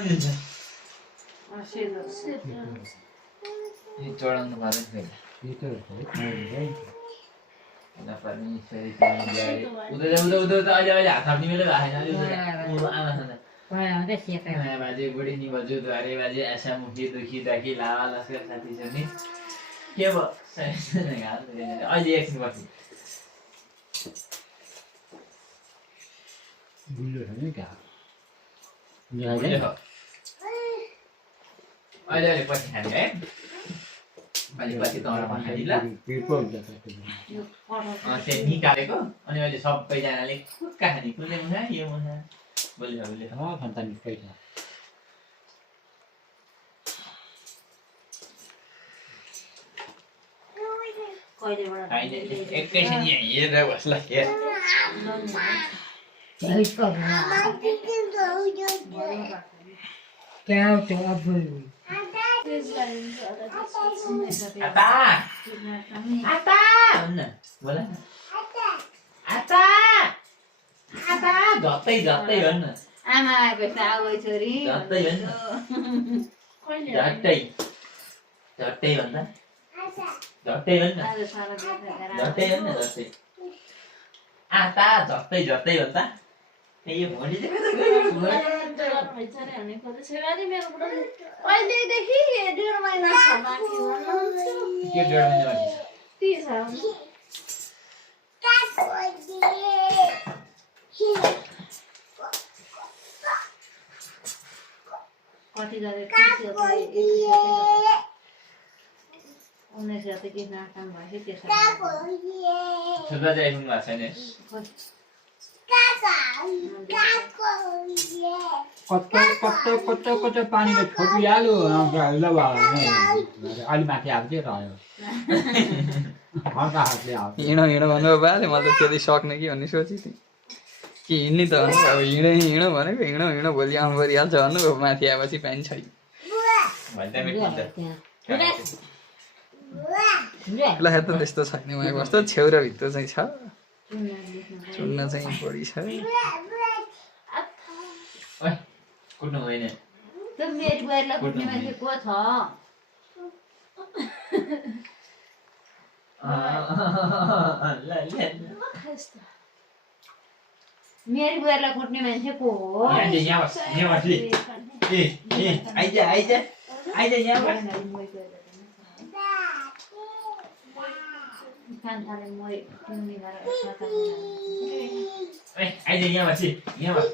ये चढाउनु पर्यो फेरि अहिले हात थाप्ने बेलै भएको बाजे बुढी नि बजु द्वारे बाजे आशा मुखी दुखी दाखी लावा लस्कर साथी छन् के भयो अहिले एकछिन बस्नु अहिले पछि खाने है अहिले पछि तँलाई खाने ल त्यो निकालेको अनि अहिले सबैजनाले कुक्का खाने कुनै मुखा यो मुखा बोल्यो एकैछिन यहाँ हेरेर बस्ला हेर झट्टै भन्न आमा आएको छ आगो छोरी झट्टै भन्न झट्टै भन्दा झट्टै भन्न झट्टै भन्न झट्टै आता झट्टै भन्दा यो भोलि पहिलेदेखि 1.5 महिना छ बाँकी के 1.5 महिना कति गरे 19 गते के नाटक भयो त्यसो सुधा चाहिँ आइपुग्नु भएको छैन कत्तो पानीले छोपिहाल्यो अलि माथि आएको चाहिँ रह्यो हल्का हातले आएको हिँड भन्नु बाले मैले त त्यति सक्ने कि भन्ने सोचेँ थिएँ कि हिँड्ने त भन्नु अब हिँड भनेको हिँड भोलि आउनु परिहाल्छ भन्नु माथि आएपछि पानी छैन ल त त्यस्तो छैन उहाँ कस्तो छेउ र भित्र चाहिँ छ चुन्न चाहिँ बढी छ कुट्नु होइन त्यो मेरो बुहारीलाई कुट्ने मान्छे को छ मेरो बुहारीलाई कुट्ने मान्छे को हो आइज यहाँ बस